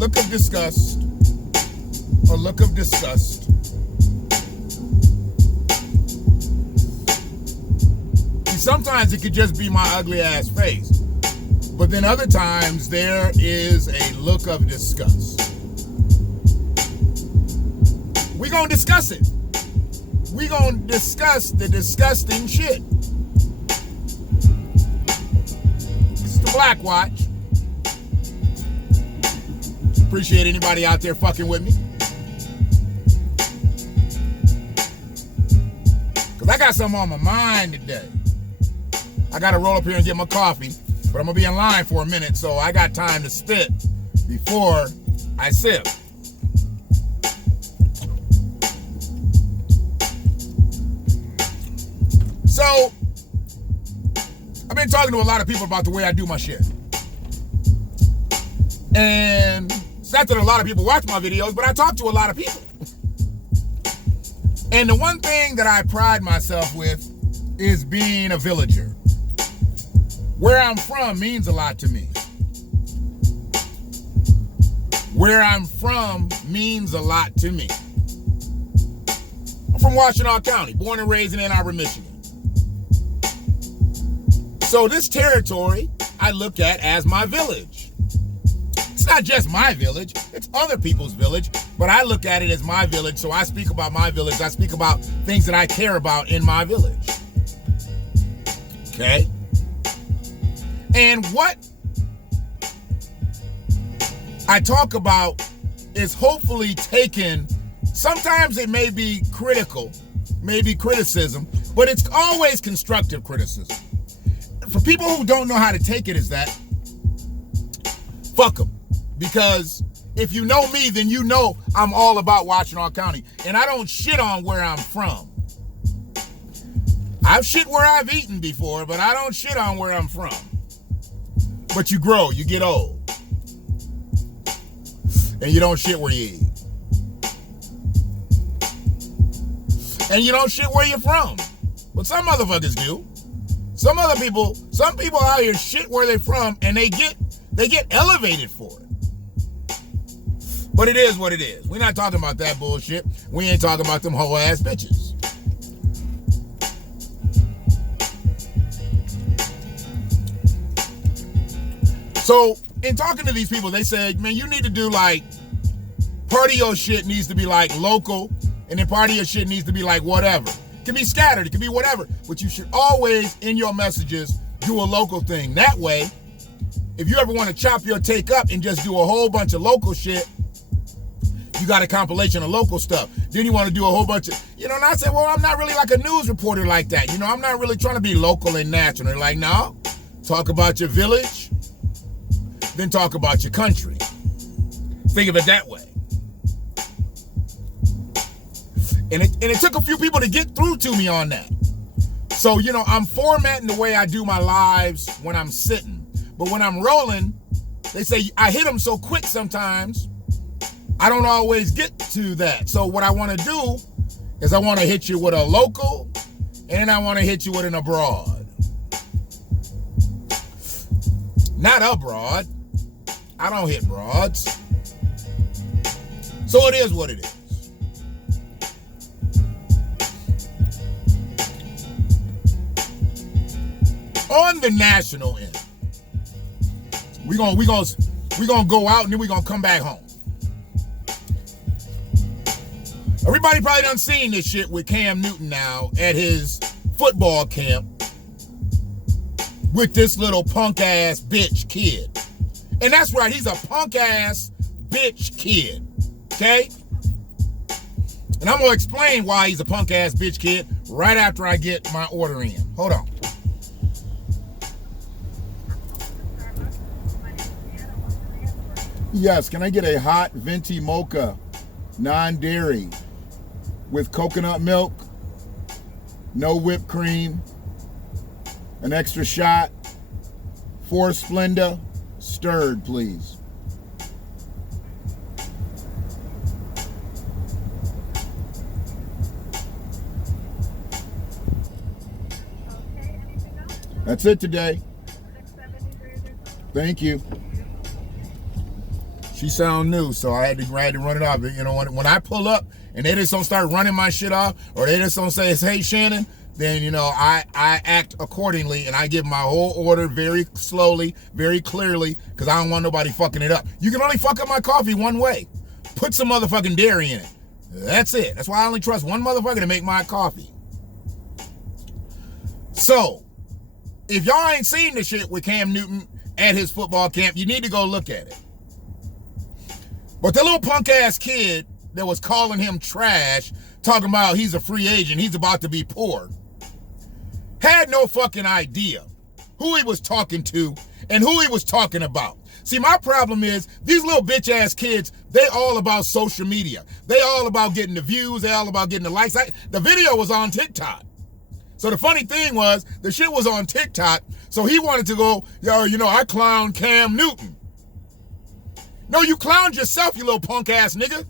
look of disgust. A look of disgust. See, sometimes it could just be my ugly ass face. But then other times there is a look of disgust. We're going to discuss it. We're going to discuss the disgusting shit. It's the Black Watch. Appreciate anybody out there fucking with me. Because I got something on my mind today. I got to roll up here and get my coffee. But I'm going to be in line for a minute, so I got time to spit before I sip. So, I've been talking to a lot of people about the way I do my shit. And it's not that a lot of people watch my videos, but I talk to a lot of people. And the one thing that I pride myself with is being a villager. Where I'm from means a lot to me. Where I'm from means a lot to me. I'm from Washtenaw County, born and raised in Ann Arbor, Michigan. So this territory I look at as my village. It's not just my village, it's other people's village, but I look at it as my village, so I speak about my village, I speak about things that I care about in my village. Okay? And what I talk about is hopefully taken, sometimes it may be critical, maybe criticism, but it's always constructive criticism. For people who don't know how to take it as that, fuck them. Because if you know me, then you know I'm all about Washtenaw County. And I don't shit on where I'm from. I've shit where I've eaten before, but I don't shit on where I'm from. But you grow, you get old. And you don't shit where you eat. And you don't shit where you're from. But some motherfuckers do. Some people out here shit where they're from and they get elevated for it. But it is what it is. We're not talking about that bullshit. We ain't talking about them hoe ass bitches. So, in talking to these people, they said, man, you need to do like, part of your shit needs to be like local, and then part of your shit needs to be like whatever. It can be scattered, it can be whatever, but you should always, in your messages, do a local thing. That way, if you ever want to chop your take up and just do a whole bunch of local shit, you got a compilation of local stuff. Then you want to do a whole bunch of, and I said, well, I'm not really like a news reporter like that. I'm not really trying to be local and national. They're like, no, talk about your village, then talk about your country. Think of it that way. And it took a few people to get through to me on that. So, I'm formatting the way I do my lives when I'm sitting. But when I'm rolling, they say I hit them so quick sometimes, I don't always get to that. So what I want to do is I want to hit you with a local, and then I want to hit you with an abroad. Not abroad. I don't hit broads. So it is what it is. On the national end, we're gonna go out and then we're gonna come back home. Everybody probably done seen this shit with Cam Newton now at his football camp with this little punk ass bitch kid. And that's right, he's a punk ass bitch kid. Okay? And I'm gonna explain why he's a punk ass bitch kid right after I get my order in. Hold on. Yes, can I get a hot venti mocha, non-dairy, with coconut milk, no whipped cream, an extra shot, 4 Splenda, stirred, please. Okay, anything else? That's it today. 673. Thank you. She sound new, so I had to run it off. You know, when I pull up and they just don't start running my shit off, or they just don't say, hey, Shannon, then, you know, I act accordingly, and I give my whole order very slowly, very clearly, because I don't want nobody fucking it up. You can only fuck up my coffee one way. Put some motherfucking dairy in it. That's it. That's why I only trust one motherfucker to make my coffee. So, if y'all ain't seen the shit with Cam Newton at his football camp, you need to go look at it. But the little punk-ass kid that was calling him trash, talking about he's a free agent, he's about to be poor, had no fucking idea who he was talking to and who he was talking about. See, my problem is these little bitch-ass kids, they all about social media. They all about getting the views. They all about getting the likes. The video was on TikTok. So the funny thing was, the shit was on TikTok, so he wanted to go, yo, you know, I clowned Cam Newton. No, you clowned yourself, you little punk-ass nigga.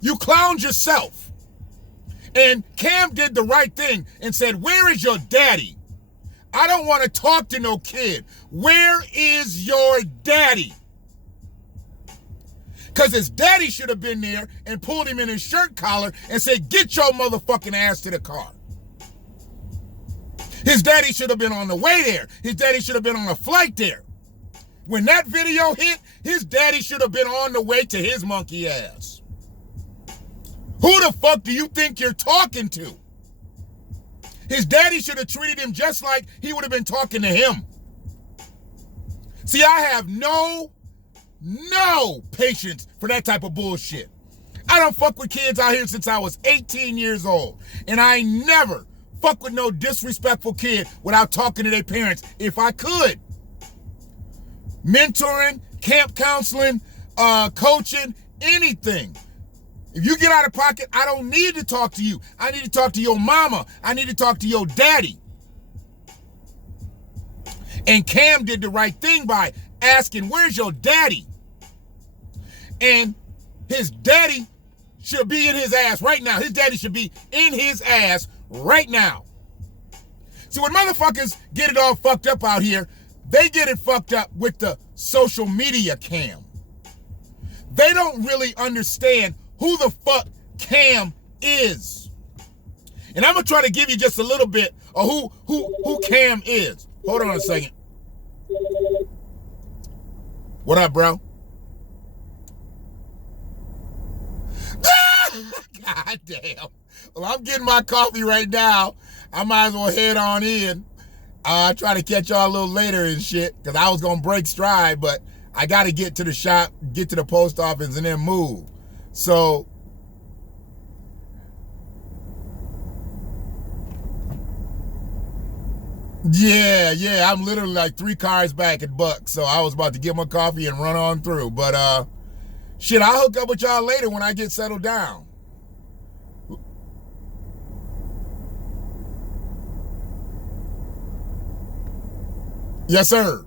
You clowned yourself. And Cam did the right thing and said, where is your daddy? I don't want to talk to no kid. Where is your daddy? Because his daddy should have been there and pulled him in his shirt collar and said, get your motherfucking ass to the car. His daddy should have been on the way there. His daddy should have been on a flight there. When that video hit, his daddy should have been on the way to his monkey ass. Who the fuck do you think you're talking to? His daddy should have treated him just like he would have been talking to him. See, I have no patience for that type of bullshit. I don't fuck with kids out here since I was 18 years old. And I never fuck with no disrespectful kid without talking to their parents if I could. Mentoring, camp counseling, coaching, anything. If you get out of pocket, I don't need to talk to you. I need to talk to your mama. I need to talk to your daddy. And Cam did the right thing by asking, where's your daddy? And his daddy should be in his ass right now. His daddy should be in his ass right now. See, when motherfuckers get it all fucked up out here, they get it fucked up with the social media Cam. They don't really understand who the fuck Cam is. And I'm gonna try to give you just a little bit of who Cam is. Hold on a second. What up, bro? God damn. Well, I'm getting my coffee right now. I might as well head on in. I'll try to catch y'all a little later and shit, because I was gonna break stride, but I gotta get to the shop, get to the post office, and then move. So, yeah, I'm literally like 3 cars back at Buck, so I was about to get my coffee and run on through. But, shit, I'll hook up with y'all later when I get settled down. Yes, sir.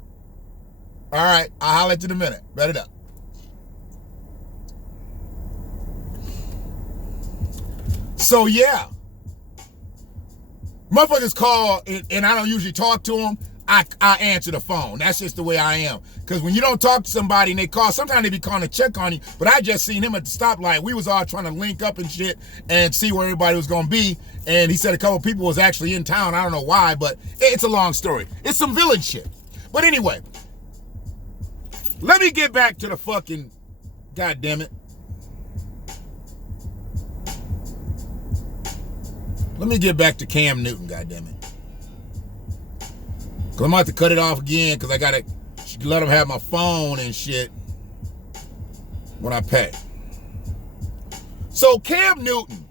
All right, I'll holler at you in a minute. Bet it up. So, yeah. Motherfuckers call, and I don't usually talk to them. I answer the phone. That's just the way I am. Because when you don't talk to somebody and they call, sometimes they be calling to check on you. But I just seen him at the stoplight. We was all trying to link up and shit and see where everybody was going to be. And he said a couple people was actually in town. I don't know why, but it's a long story. It's some village shit. But anyway, let me get back to the fucking, goddamn it. Let me get back to Cam Newton, goddammit. Because I'm about to cut it off again because I got to let him have my phone and shit when I pay. So Cam Newton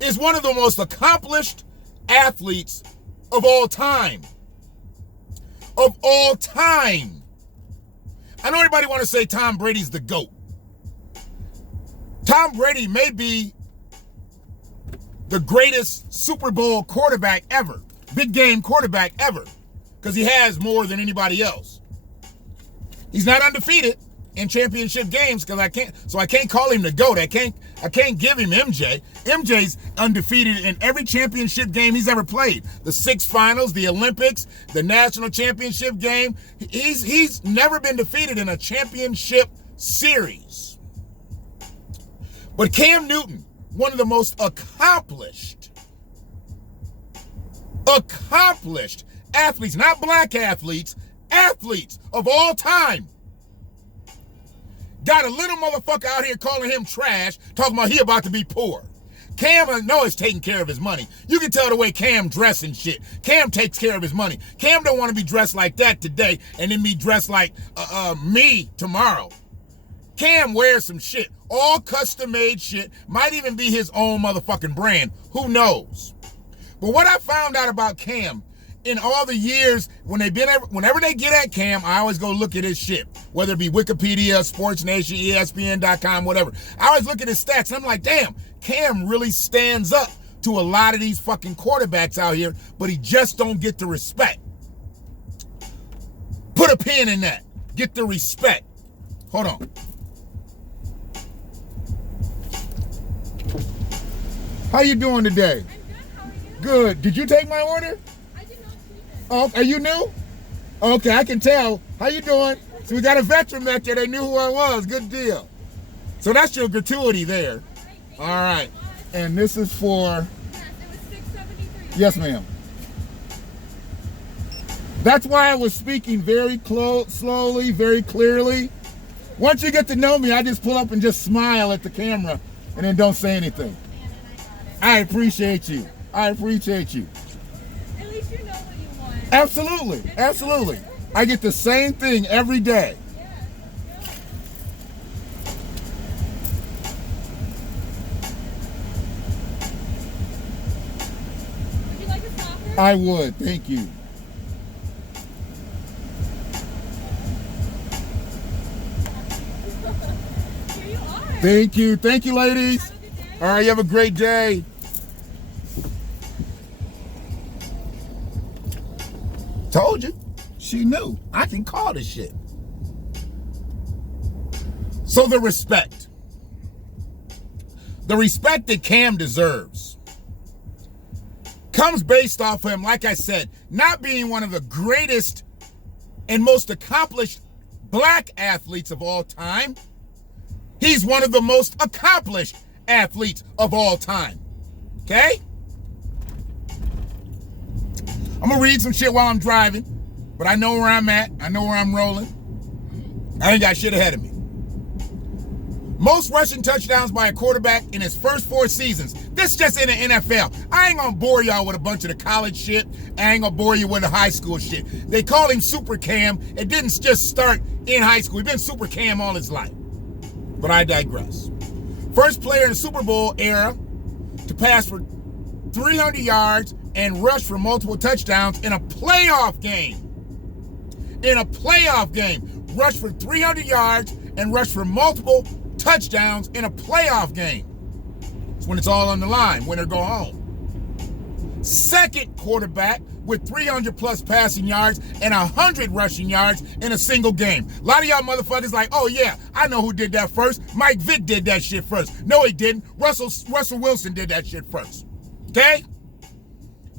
is one of the most accomplished athletes of all time. Of all time. I know everybody want to say Tom Brady's the GOAT. Tom Brady may be the greatest Super Bowl quarterback ever. Big game quarterback ever. Because he has more than anybody else. He's not undefeated in championship games because I can't call him the GOAT. I can't give him MJ. MJ's undefeated in every championship game he's ever played. The 6 finals, the Olympics, the national championship game. He's never been defeated in a championship series. But Cam Newton, one of the most accomplished athletes, not black athletes of all time, got a little motherfucker out here calling him trash, talking about he about to be poor. Cam, I know, is taking care of his money. You can tell the way Cam dress and shit. Cam takes care of his money. Cam don't want to be dressed like that today and then be dressed like me tomorrow. Cam wears some shit, all custom-made shit. Might even be his own motherfucking brand. Who knows? But what I found out about Cam in all the years, whenever they get at Cam, I always go look at his shit, whether it be Wikipedia, Sports Nation, ESPN.com, whatever. I always look at his stats, and I'm like, damn, Cam really stands up to a lot of these fucking quarterbacks out here, but he just don't get the respect. Put a pin in that. Get the respect. Hold on. How you doing today? I'm good. How are you? Good. Did you take my order? I did not see it. Oh, are you new? Okay, I can tell. How you doing? So we got a veteran back there. They knew who I was. Good deal. So that's your gratuity there. All right. And this is for... Yes, it was $6.73. Yes, ma'am. That's why I was speaking very slowly, very clearly. Once you get to know me, I just pull up and just smile at the camera and then don't say anything. I appreciate you. I appreciate you. At least you know what you want. Absolutely. Absolutely. I get the same thing every day. Yes. Would you like a stopper? I would. Thank you. Here you are. Thank you. Thank you, ladies. Have a good day. All right, you have a great day. Told you. She knew. I can call this shit. So the respect. The respect that Cam deserves comes based off of him, like I said, not being one of the greatest and most accomplished black athletes of all time. He's one of the most accomplished athletes of all time. Okay? I'm gonna read some shit while I'm driving, but I know where I'm at. I know where I'm rolling. I ain't got shit ahead of me. Most rushing touchdowns by a quarterback in his first 4 seasons. This just in the NFL. I ain't gonna bore y'all with a bunch of the college shit. I ain't gonna bore you with the high school shit. They call him Super Cam. It didn't just start in high school. He's been Super Cam all his life. But I digress. First player in the Super Bowl era to pass for 300 yards and rush for multiple touchdowns in a playoff game. In a playoff game. Rush for 300 yards and rush for multiple touchdowns in a playoff game. It's when it's all on the line, win or go home. Second quarterback with 300 plus passing yards and 100 rushing yards in a single game. A lot of y'all motherfuckers like, oh yeah, I know who did that first. Mike Vick did that shit first. No, he didn't. Russell Wilson did that shit first. Okay?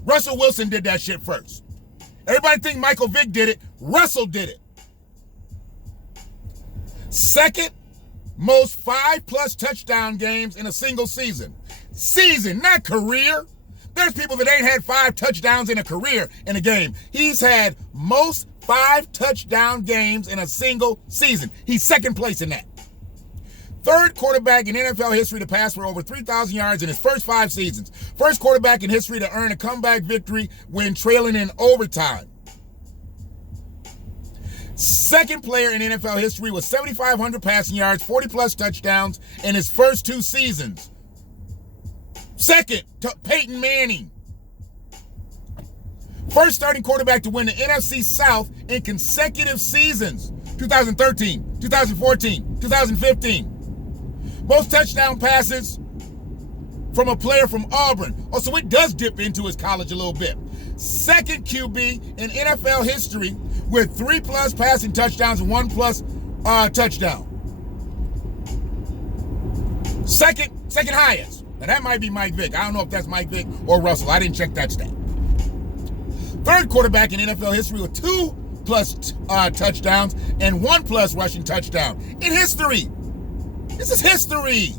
Russell Wilson did that shit first. Everybody think Michael Vick did it. Russell did it. Second most 5+ touchdown games in a single season. Season, not career. There's people that ain't had 5 touchdowns in a career in a game. He's had most 5 touchdown games in a single season. He's second place in that. Third quarterback in NFL history to pass for over 3,000 yards in his first 5 seasons. First quarterback in history to earn a comeback victory when trailing in overtime. Second player in NFL history with 7,500 passing yards, 40+ touchdowns in his first 2 seasons. Second to Peyton Manning. First starting quarterback to win the NFC South in consecutive seasons. 2013, 2014, 2015. Most touchdown passes from a player from Auburn. Oh, so it does dip into his college a little bit. Second QB in NFL history with 3+ passing touchdowns and 1+ touchdown. Second highest. Now that might be Mike Vick. I don't know if that's Mike Vick or Russell. I didn't check that stat. Third quarterback in NFL history with 2 plus touchdowns and 1 plus rushing touchdown in history. This is history.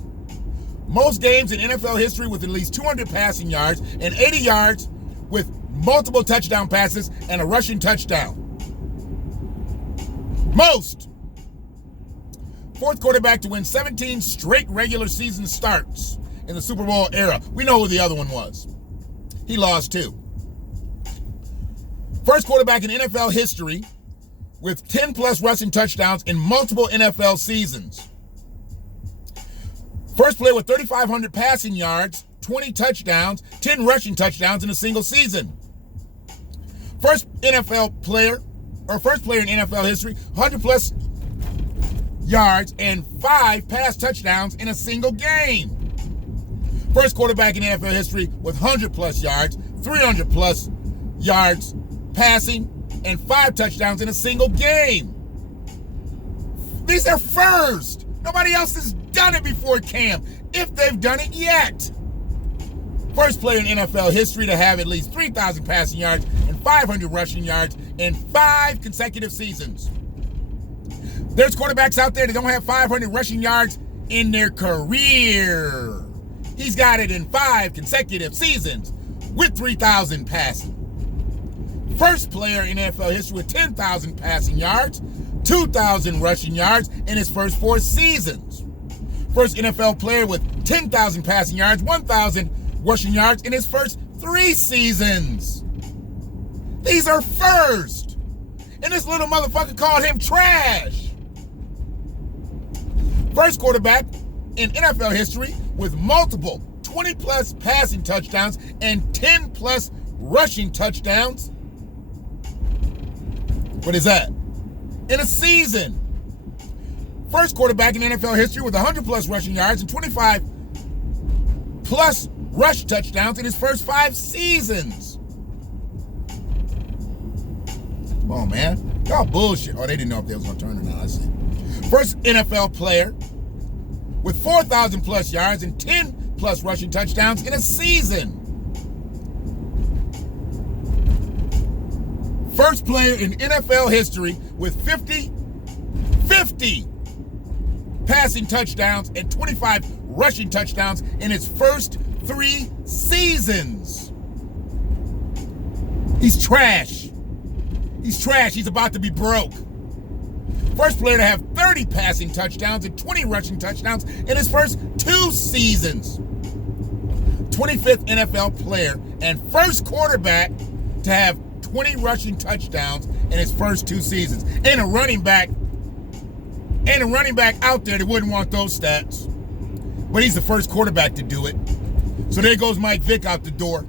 Most games in NFL history with at least 200 passing yards and 80 yards with multiple touchdown passes and a rushing touchdown. Most. Fourth quarterback to win 17 straight regular season starts in the Super Bowl era. We know who the other one was. He lost too. First quarterback in NFL history with 10 plus rushing touchdowns in multiple NFL seasons. First player with 3,500 passing yards, 20 touchdowns, 10 rushing touchdowns in a single season. First player in NFL history, 100 plus yards and 5 pass touchdowns in a single game. First quarterback in NFL history with 100 plus yards, 300 plus yards passing, and 5 touchdowns in a single game. These are first. Nobody else has done it before Cam, if they've done it yet. First player in NFL history to have at least 3,000 passing yards and 500 rushing yards in 5 consecutive seasons. There's quarterbacks out there that don't have 500 rushing yards in their career. He's got it in 5 consecutive seasons with 3,000 passing. First player in NFL history with 10,000 passing yards, 2,000 rushing yards in his first 4 seasons. First NFL player with 10,000 passing yards, 1,000 rushing yards in his first 3 seasons. These are first. And this little motherfucker called him trash. First quarterback in NFL history with multiple 20 plus passing touchdowns and 10 plus rushing touchdowns. What is that? In a season. First quarterback in NFL history with 100 plus rushing yards and 25 plus rush touchdowns in his first 5 seasons. Come on, man. Y'all bullshit. Oh, they didn't know if they was going to turn or not. I see. First NFL player with 4,000 plus yards and 10 plus rushing touchdowns in a season. First player in NFL history with 50 passing touchdowns and 25 rushing touchdowns in his first 3 seasons. He's trash. He's trash. He's about to be broke. First player to have 30 passing touchdowns and 20 rushing touchdowns in his first 2 seasons. 25th NFL player and first quarterback to have 20 rushing touchdowns in his first 2 seasons. And a running back out there that wouldn't want those stats. But he's the first quarterback to do it. So there goes Mike Vick out the door.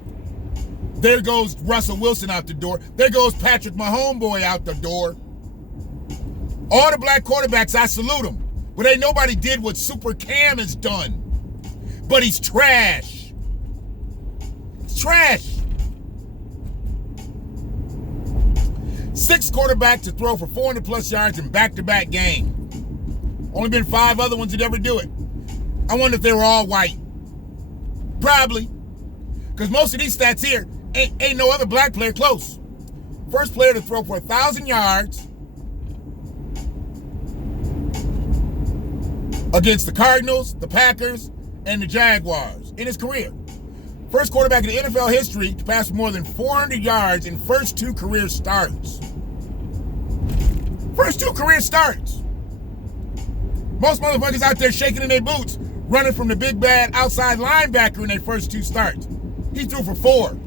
There goes Russell Wilson out the door. There goes Patrick, my homeboy, out the door. All the black quarterbacks, I salute them. But ain't nobody did what Super Cam has done. But he's trash. He's trash. 6th quarterback to throw for 400 plus yards in back-to-back game. Only been 5 other ones that ever do it. I wonder if they were all white. Probably. Because most of these stats here ain't no other black player close. First player to throw for 1,000 yards against the Cardinals, the Packers, and the Jaguars in his career. First quarterback in NFL history to pass for more than 400 yards in first 2 career starts. First 2 career starts. Most motherfuckers out there shaking in their boots, running from the big bad outside linebacker in their first 2 starts. He threw for 4.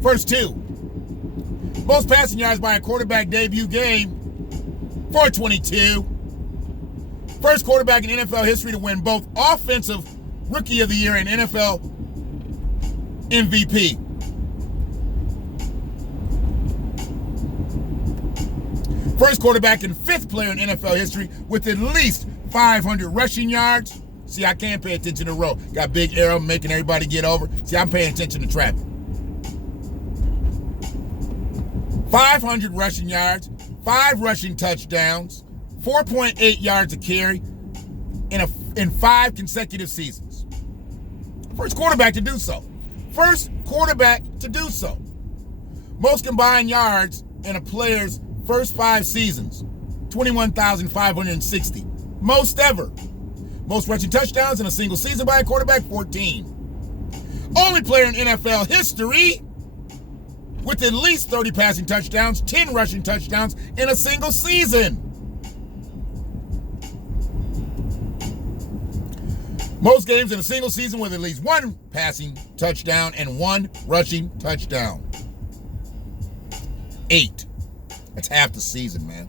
First 2. Most passing yards by a quarterback debut game, 422. First quarterback in NFL history to win both Offensive Rookie of the Year and NFL MVP. First quarterback and 5th player in NFL history with at least 500 rushing yards. See, I can't pay attention to the road. Got big arrow making everybody get over. See, I'm paying attention to traffic. 500 rushing yards, 5 rushing touchdowns, 4.8 yards a carry in 5 consecutive seasons. First quarterback to do so. First quarterback to do so. Most combined yards in a player's first 5 seasons, 21,560. Most ever. Most rushing touchdowns in a single season by a quarterback, 14. Only player in NFL history with at least 30 passing touchdowns, 10 rushing touchdowns in a single season. Most games in a single season with at least 1 passing touchdown and 1 rushing touchdown. 8. That's half the season, man.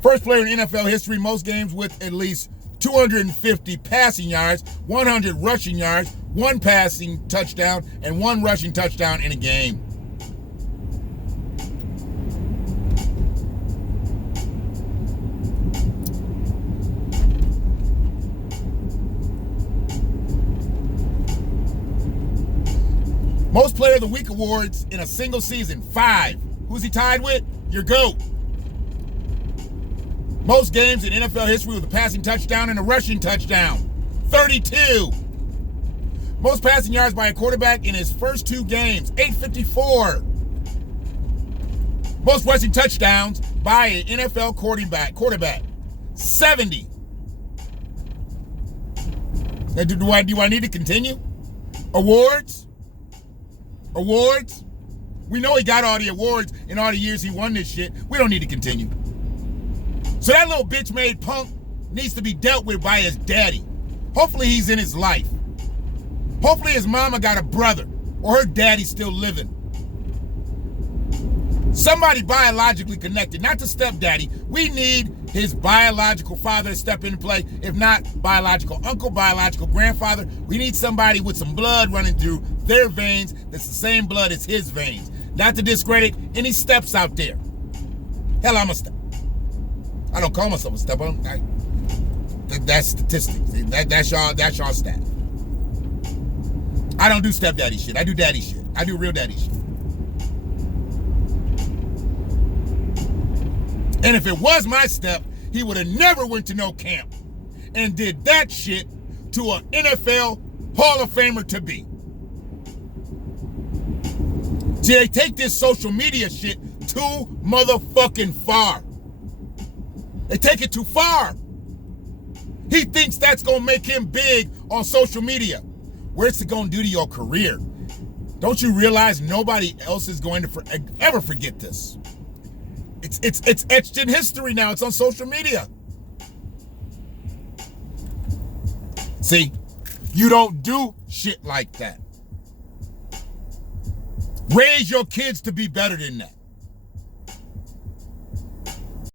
First player in NFL history, most games with at least 250 passing yards, 100 rushing yards, 1 passing touchdown, and 1 rushing touchdown in a game. Most Player of the Week awards in a single season, 5. Who's he tied with? Your GOAT. Most games in NFL history with a passing touchdown and a rushing touchdown, 32. Most passing yards by a quarterback in his first 2 games, 854. Most rushing touchdowns by an NFL quarterback, 70. Now, do I need to continue? Awards? We know he got all the awards in all the years he won this shit. We don't need to continue. So that little bitch-made punk needs to be dealt with by his daddy. Hopefully he's in his life. Hopefully his mama got a brother or her daddy's still living. Somebody biologically connected, not the stepdaddy. We need his biological father to step into play. If not, biological uncle, biological grandfather. We need somebody with some blood running through their veins that's the same blood as his veins. Not to discredit any steps out there. Hell, I'm a step. I don't call myself a step. That's statistics. That's y'all stat. I don't do stepdaddy shit. I do daddy shit. I do real daddy shit. And if it was my step, he would have never went to no camp and did that shit to an NFL Hall of Famer to be. See, they take this social media shit too motherfucking far. They take it too far. He thinks that's gonna make him big on social media. Where's it gonna do to your career? Don't you realize nobody else is going to ever forget this? It's etched in history now. It's on social media. See, you don't do shit like that. Raise your kids to be better than that.